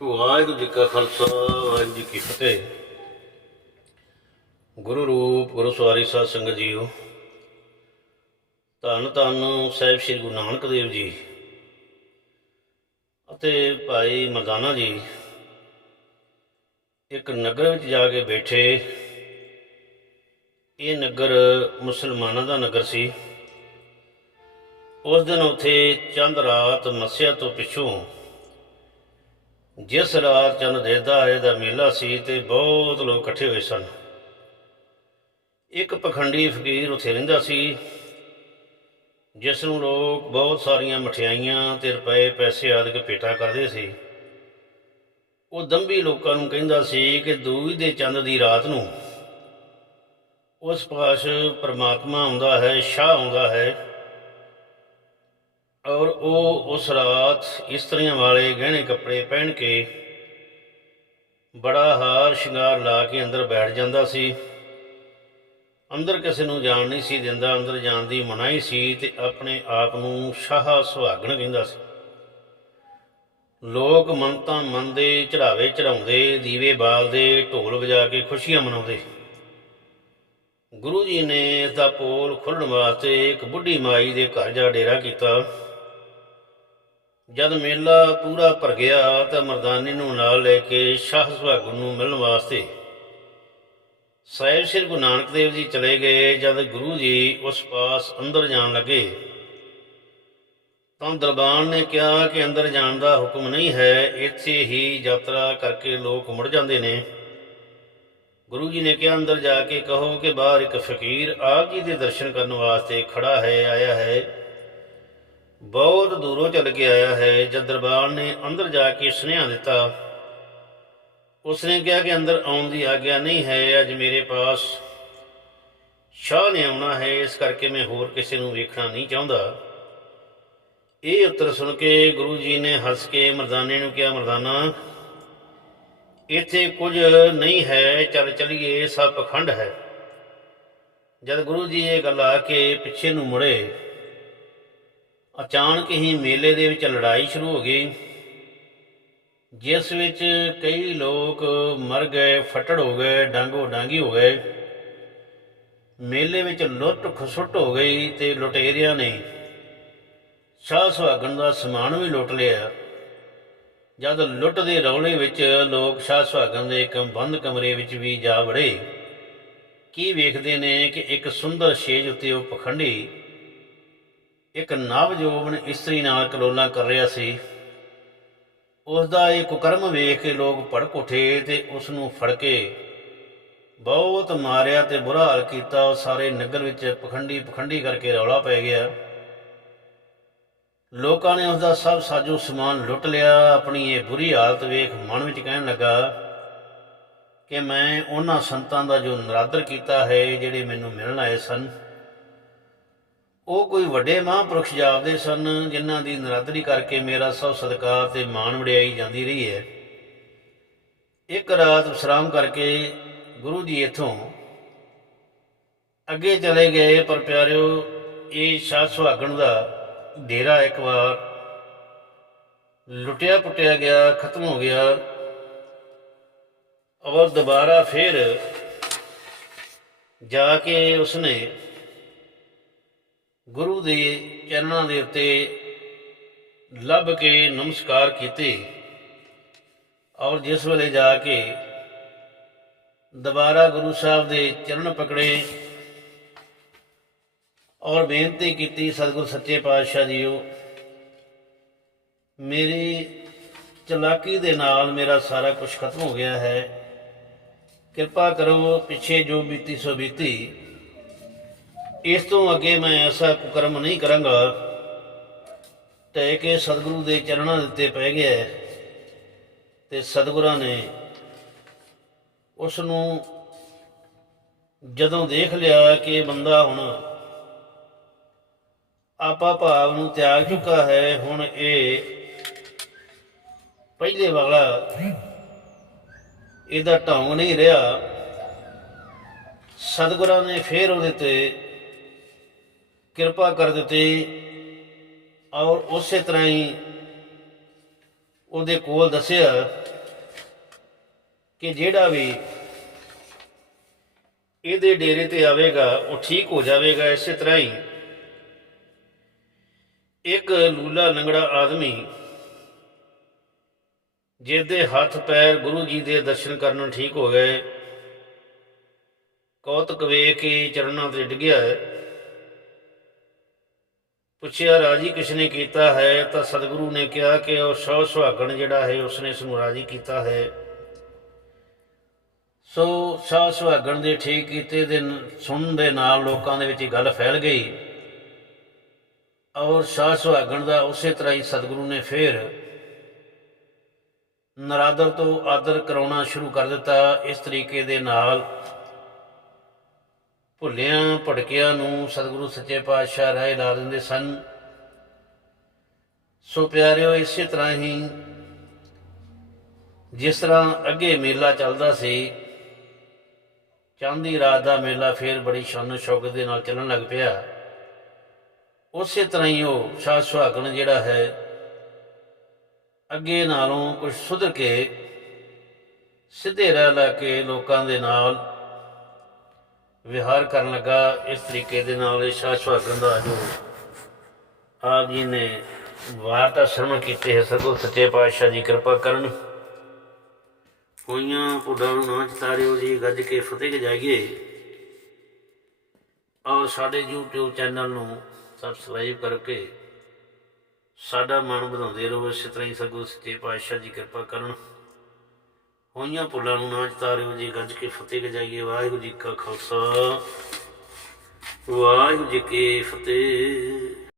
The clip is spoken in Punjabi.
ਵਾਹਿਗੁਰੂ ਜੀ ਕਾ ਖਾਲਸਾ, ਵਾਹਿਗੁਰੂ ਜੀ ਕੀ ਫਤਿਹ। ਗੁਰੂ ਰੂਪ, ਗੁਰੂ ਸਵਾਰੀ ਸਾਧ ਸੰਗਤ ਜੀਓ, ਧੰਨ ਧੰਨ ਸਾਹਿਬ ਸ੍ਰੀ ਗੁਰੂ ਨਾਨਕ ਦੇਵ ਜੀ ਅਤੇ ਭਾਈ ਮਰਦਾਨਾ ਜੀ, ਇੱਕ ਨਗਰ ਵਿੱਚ ਜਾ ਕੇ ਬੈਠੇ। ਇਹ ਨਗਰ ਮੁਸਲਮਾਨਾਂ ਦਾ ਨਗਰ ਸੀ। ਉਸ ਦਿਨ ਉੱਥੇ ਚੰਦ ਰਾਤ ਮੱਸਿਆ ਤੋਂ ਪਿੱਛੋਂ ਜਿਸ ਰਾਤ ਚੰਦ ਦੇਦਾ ਹੈ ਦਾ ਮੇਲਾ ਸੀ ਤੇ ਬਹੁਤ ਲੋਕ ਇਕੱਠੇ ਹੋਏ ਸਨ। ਇੱਕ ਪਖੰਡੀ ਫਕੀਰ ਉੱਥੇ ਰਹਿੰਦਾ ਸੀ ਜਿਸ ਨੂੰ ਲੋਕ ਬਹੁਤ ਸਾਰੀਆਂ ਮਠਿਆਈਆਂ ਤੇ ਰੁਪਏ, ਪੈਸੇ ਆਦਿ ਭੇਟਾ ਕਰਦੇ ਸੀ। ਉਹ ਦੰਭੀ ਲੋਕਾਂ ਨੂੰ ਕਹਿੰਦਾ ਸੀ ਕਿ ਦੂਜ ਦੇ ਚੰਦ ਦੀ ਰਾਤ ਨੂੰ ਉਸ ਪਾਸ ਪ੍ਰਮਾਤਮਾ ਆਉਂਦਾ ਹੈ, ਸ਼ਾਹ ਆਉਂਦਾ ਹੈ ਔਰ ਉਹ ਉਸ ਰਾਤ ਇਸਤਰੀਆਂ ਵਾਲੇ ਗਹਿਣੇ ਕੱਪੜੇ ਪਹਿਨ ਕੇ ਬੜਾ ਹਾਰ ਸ਼ਿੰਗਾਰ ਲਾ ਕੇ ਅੰਦਰ ਬੈਠ ਜਾਂਦਾ ਸੀ। ਅੰਦਰ ਕਿਸੇ ਨੂੰ ਜਾਣ ਨਹੀਂ ਸੀ ਦਿੰਦਾ, ਅੰਦਰ ਜਾਣ ਦੀ ਮਨਾਹੀ ਸੀ ਤੇ ਆਪਣੇ ਆਪ ਨੂੰ ਸ਼ਾਹ ਸੁਹਾਗਣ ਕਹਿੰਦਾ ਸੀ। ਲੋਕ ਮੰਨਤਾਂ ਮੰਨਦੇ ਚੜਾਵੇ ਚੜਾਉਂਦੇ ਦੀਵੇ ਬਾਲਦੇ, ਢੋਲ ਵਜਾ ਕੇ ਖੁਸ਼ੀਆਂ ਮਨਾਉਂਦੇ। ਗੁਰੂ ਜੀ ਨੇ ਇਸ ਦਾ ਪੋਲ ਖੁੱਲਣ ਵਾਸਤੇ ਇੱਕ ਬੁੱਢੀ ਮਾਈ ਦੇ ਘਰ ਜਾ ਡੇਰਾ ਕੀਤਾ। ਜਦ ਮੇਲਾ ਪੂਰਾ ਭਰ ਗਿਆ ਤਾਂ ਮਰਦਾਨੀ ਨੂੰ ਨਾਲ ਲੈ ਕੇ ਸ਼ਾਹ ਸੁਹਾਗਣ ਨੂੰ ਮਿਲਣ ਵਾਸਤੇ ਸਾਹਿਬ ਸ੍ਰੀ ਗੁਰੂ ਨਾਨਕ ਦੇਵ ਜੀ ਚਲੇ ਗਏ। ਜਦ ਗੁਰੂ ਜੀ ਉਸ ਪਾਸ ਅੰਦਰ ਜਾਣ ਲੱਗੇ ਤਾਂ ਦਰਬਾਨ ਨੇ ਕਿਹਾ ਕਿ ਅੰਦਰ ਜਾਣ ਦਾ ਹੁਕਮ ਨਹੀਂ ਹੈ। ਇੱਥੇ ਹੀ ਯਾਤਰਾ ਕਰਕੇ ਲੋਕ ਮੁੜ ਜਾਂਦੇ ਨੇ। ਗੁਰੂ ਜੀ ਨੇ ਕਿਹਾ, ਅੰਦਰ ਜਾ ਕੇ ਕਹੋ ਕਿ ਬਾਹਰ ਇੱਕ ਫਕੀਰ ਆਪ ਜੀ ਦੇ ਦਰਸ਼ਨ ਕਰਨ ਵਾਸਤੇ ਖੜਾ ਹੈ, ਆਇਆ ਹੈ। ਬਹੁਤ ਦੂਰੋਂ ਚੱਲ ਕੇ ਆਇਆ ਹੈ, ਜਦ ਦਰਬਾਰ ਨੇ ਅੰਦਰ ਜਾ ਕੇ ਸੁਨੇਹਾ ਦਿੱਤਾ। ਉਸਨੇ ਕਿਹਾ ਕਿ ਅੰਦਰ ਆਉਣ ਦੀ ਆਗਿਆ ਨਹੀਂ ਹੈ, ਅੱਜ ਮੇਰੇ ਪਾਸ ਸ਼ਾਹ ਨੇ ਆਉਣਾ ਹੈ, ਇਸ ਕਰਕੇ ਮੈਂ ਹੋਰ ਕਿਸੇ ਨੂੰ ਵੇਖਣਾ ਨਹੀਂ ਚਾਹੁੰਦਾ। ਇਹ ਉੱਤਰ ਸੁਣ ਕੇ ਗੁਰੂ ਜੀ ਨੇ ਹੱਸ ਕੇ ਮਰਦਾਨੇ ਨੂੰ ਕਿਹਾ, ਮਰਦਾਨਾ, ਇੱਥੇ ਕੁਝ ਨਹੀਂ ਹੈ, ਚੱਲ ਚਲੀਏ, ਸਭ ਪਖੰਡ ਹੈ। ਜਦ ਗੁਰੂ ਜੀ ਇਹ ਗੱਲ ਆ ਕੇ ਪਿੱਛੇ ਨੂੰ ਮੁੜੇ ਅਚਾਨਕ ਹੀ ਮੇਲੇ ਦੇ ਵਿੱਚ ਲੜਾਈ ਸ਼ੁਰੂ ਹੋ ਗਈ, ਜਿਸ ਵਿੱਚ ਕਈ ਲੋਕ ਮਰ ਗਏ, ਫਟੜ ਹੋ ਗਏ, ਡਾਂਗੋ ਡਾਂਗੀ ਹੋ ਗਏ। ਮੇਲੇ ਵਿੱਚ ਲੁੱਟ ਖਸੁੱਟ ਹੋ ਗਈ ਤੇ ਲੁਟੇਰਿਆਂ ਨੇ ਸ਼ਾਹ ਸੁਹਾਗਣ ਦਾ ਸਮਾਨ ਵੀ ਲੁੱਟ ਲਿਆ। ਜਦ ਲੁੱਟ ਦੇ ਰੌਲੇ ਵਿੱਚ ਲੋਕ ਸ਼ਾਹ ਸੁਹਾਗਣ ਦੇ ਇੱਕ ਬੰਦ ਕਮਰੇ ਵਿੱਚ ਵੀ ਜਾ ਵੜੇ, ਕੀ ਵੇਖਦੇ ਨੇ ਕਿ ਇੱਕ ਸੁੰਦਰ ਛੇਜ ਉੱਤੇ ਉਹ ਪਖੰਡੀ ਇੱਕ ਨਵਜੋਬਨ ਇਸਤਰੀ ਨਾਲ ਕਲੋਲਾ ਕਰ ਰਿਹਾ ਸੀ। ਉਸ ਦਾ ਇਹ ਕੁਕਰਮ ਵੇਖ ਕੇ ਲੋਕ ਭੜਕ ਉੱਠੇ ਤੇ ਉਸ ਨੂੰ ਫੜ ਕੇ ਬਹੁਤ ਮਾਰਿਆ ਤੇ ਬੁਰਾ ਹਾਲ ਕੀਤਾ। ਉਹ ਸਾਰੇ ਨਗਰ ਵਿੱਚ ਪਖੰਡੀ ਪਖੰਡੀ ਕਰਕੇ ਰੌਲਾ ਪੈ ਗਿਆ। ਲੋਕਾਂ ਨੇ ਉਸ ਦਾ ਸਭ ਸਾਜੋ ਸਮਾਨ ਲੁੱਟ ਲਿਆ। ਆਪਣੀ ਇਹ ਬੁਰੀ ਹਾਲਤ ਵੇਖ ਮਨ ਵਿੱਚ ਕਹਿਣ ਲੱਗਾ ਕਿ ਮੈਂ ਉਹਨਾਂ ਸੰਤਾਂ ਦਾ ਜੋ ਨਰਾਦਰ ਕੀਤਾ ਹੈ, ਜਿਹੜੇ ਮੈਨੂੰ ਮਿਲਣ ਆਏ ਸਨ। ਉਹ ਕੋਈ ਵੱਡੇ ਮਹਾਂਪੁਰਖ ਜਾਪਦੇ ਸਨ, ਜਿਨ੍ਹਾਂ ਦੀ ਨਰਾਦਰੀ ਕਰਕੇ ਮੇਰਾ ਸਭ ਸਤਿਕਾਰ ਤੇ ਮਾਣ ਵਡਿਆਈ ਜਾਂਦੀ ਰਹੀ ਹੈ। ਇੱਕ ਰਾਤ ਵਿਸ਼ਰਾਮ ਕਰਕੇ ਗੁਰੂ ਜੀ ਇਥੋਂ ਅੱਗੇ ਚਲੇ ਗਏ, ਪਰ ਪਿਆਰਿਓ, ਇਹ ਸ਼ਾਹ ਸੁਹਾਗਣ ਦਾ ਡੇਰਾ ਇੱਕ ਵਾਰ ਲੁੱਟਿਆ ਪੁੱਟਿਆ ਗਿਆ, ਖਤਮ ਹੋ ਗਿਆ। ਔਰ ਦੁਬਾਰਾ ਫਿਰ ਜਾ ਕੇ ਉਸਨੇ ਗੁਰੂ ਦੇ ਚਰਨਾਂ ਦੇ ਉੱਤੇ ਲੱਭ ਕੇ ਨਮਸਕਾਰ ਕੀਤੇ ਔਰ ਜਿਸ ਵੇਲੇ ਜਾ ਕੇ ਦੁਬਾਰਾ ਗੁਰੂ ਸਾਹਿਬ ਦੇ ਚਰਨ ਪਕੜੇ ਔਰ ਬੇਨਤੀ ਕੀਤੀ, ਸਤਿਗੁਰ ਸੱਚੇ ਪਾਤਸ਼ਾਹ ਜੀਓ, ਮੇਰੀ ਚਲਾਕੀ ਦੇ ਨਾਲ ਮੇਰਾ ਸਾਰਾ ਕੁਝ ਖਤਮ ਹੋ ਗਿਆ ਹੈ। ਕਿਰਪਾ ਕਰੋ ਪਿੱਛੇ ਜੋ ਬੀਤੀ ਸੋ ਬੀਤੀ ਇਸ ਤੋਂ ਅੱਗੇ ਮੈਂ ਐਸਾ ਕੁਕਰਮ ਨਹੀਂ ਕਰਾਂਗਾ। ਤੇ ਕਿ ਸਤਿਗੁਰੂ ਦੇ ਚਰਨਾਂ ਦੇ ਉੱਤੇ ਪੈ ਗਿਆ ਹੈ ਤੇ ਸਤਿਗੁਰਾਂ ਨੇ ਉਸ ਨੂੰ ਜਦੋਂ ਦੇਖ ਲਿਆ ਕਿ ਇਹ ਬੰਦਾ ਹੁਣ ਆਪਾ ਭਾਵ ਨੂੰ ਤਿਆਗ ਚੁੱਕਾ ਹੈ, ਹੁਣ ਇਹ ਪਹਿਲੇ ਵਾਲਾ ਇਹਦਾ ਢੰਗ ਨਹੀਂ ਰਿਹਾ। ਸਤਿਗੁਰਾਂ ਨੇ ਫੇਰ ਉਹਦੇ ਤੇ ਕਿਰਪਾ ਕਰ ਦਿੱਤੀ ਔਰ ਉਸੇ ਤਰ੍ਹਾਂ ਹੀ ਉਹਦੇ ਕੋਲ ਦੱਸਿਆ ਕਿ ਜਿਹੜਾ ਵੀ ਇਹਦੇ ਡੇਰੇ ਤੇ ਆਵੇਗਾ, ਉਹ ਠੀਕ ਹੋ ਜਾਵੇਗਾ ਇਸੇ ਤਰ੍ਹਾਂ ਹੀ। ਇੱਕ ਲੂਲਾ ਲੰਗੜਾ ਆਦਮੀ ਜਿਹਦੇ ਹੱਥ ਪੈਰ ਗੁਰੂ ਜੀ ਦੇ ਦਰਸ਼ਨ ਕਰਨ ਠੀਕ ਹੋ ਗਏ, ਕੌਤਕ ਵੇਖ ਕੇ ਚਰਨਾਂ ਤੇ ਡਿੱਗਿਆ। ਪੁੱਛਿਆ, ਰਾਜੀ ਕਿਸ ਨੇ ਕੀਤਾ ਹੈ? ਤਾਂ ਸਤਿਗੁਰੂ ਨੇ ਕਿਹਾ ਕਿ ਉਹ ਸੌ ਸੁਹਾਗਣ ਜਿਹੜਾ ਹੈ, ਉਸਨੇ ਇਸ ਨੂੰ ਰਾਜੀ ਕੀਤਾ ਹੈ। ਸੋ ਸੌ ਸੁਹਾਗਣ ਦੇ ਠੀਕ ਕੀਤੇ ਦੇ ਸੁਣਨ ਦੇ ਨਾਲ ਲੋਕਾਂ ਦੇ ਵਿੱਚ ਇਹ ਗੱਲ ਫੈਲ ਗਈ ਔਰ ਸ਼ਾਹ ਸੁਹਾਗਣ ਦਾ ਉਸੇ ਤਰ੍ਹਾਂ ਹੀ ਸਤਿਗੁਰੂ ਨੇ ਫੇਰ ਨਰਾਦਰ ਤੋਂ ਆਦਰ ਕਰਾਉਣਾ ਸ਼ੁਰੂ ਕਰ ਦਿੱਤਾ। ਇਸ ਤਰੀਕੇ ਦੇ ਨਾਲ ਭੁੱਲਿਆਂ ਭਟਕਿਆਂ ਨੂੰ ਸਤਿਗੁਰੂ ਸੱਚੇ ਪਾਤਸ਼ਾਹ ਰਾਏ ਲਾ ਦਿੰਦੇ ਸਨ। ਸੋ ਪਿਆਰਿਓ, ਇਸੇ ਤਰ੍ਹਾਂ ਹੀ ਜਿਸ ਤਰ੍ਹਾਂ ਅੱਗੇ ਮੇਲਾ ਚੱਲਦਾ ਸੀ, ਚਾਂਦੀ ਰਾਤ ਦਾ ਮੇਲਾ ਫੇਰ ਬੜੀ ਸ਼ਾਨ ਸ਼ੌਕਤ ਦੇ ਨਾਲ ਚੱਲਣ ਲੱਗ ਪਿਆ। ਉਸੇ ਤਰ੍ਹਾਂ ਹੀ ਉਹ ਸ਼ਾਹ ਸੁਹਾਗਣ ਜਿਹੜਾ ਹੈ, ਅੱਗੇ ਨਾਲੋਂ ਕੁਝ ਸੁਧਰ ਕੇ ਸਿੱਧੇ ਰਹਿ ਲਾ ਕੇ ਲੋਕਾਂ ਦੇ ਨਾਲ ਵਿਹਾਰ ਕਰਨ ਲੱਗਾ, ਇਸ ਤਰੀਕੇ ਦੇ ਨਾਲ ਸ਼ਾਹ ਸੁਹਾਗਣ ਦਾ ਜੋ ਆਪ ਜੀ ਨੇ ਵਾਰਤਾ ਸ਼ਰਮ ਕੀਤੇ ਹੈ ਸਤਿਗੁਰ ਸੱਚੇ ਪਾਤਸ਼ਾਹ ਜੀ ਕਿਰਪਾ ਕਰਨ। ਹੋਈਆਂ ਪੁੱਡਾਂ ਨੂੰ ਨਾ ਚਤਾਰਿਓ ਜੀ, ਗੱਜ ਕੇ ਫਤਿਹ ਜਾਈਏ। ਔਰ ਸਾਡੇ YouTube ਚੈਨਲ ਨੂੰ ਸਬਸਕ੍ਰਾਈਬ ਕਰਕੇ ਸਾਡਾ ਮਨ ਵਧਾਉਂਦੇ ਰਹੋ, ਇਸ ਤਰ੍ਹਾਂ ਹੀ ਸਤਿਗੁਰ ਸੱਚੇ ਪਾਤਸ਼ਾਹ ਜੀ ਕਿਰਪਾ ਕਰਨ। ਹੋਈਆਂ ਪੁੱਲਾਂ ਨੂੰ ਨਾ ਚਤਾਰਿਓ ਜੀ ਗੱਜ ਕੇ ਫਤਿਹ ਗਜਾਈਏ, ਵਾਹਿਗੁਰੂ ਜੀ ਕਾ ਖਾਲਸਾ। ਵਾਹਿਗੁਰੂ ਜੀ ਕੀ ਫਤਿਹ।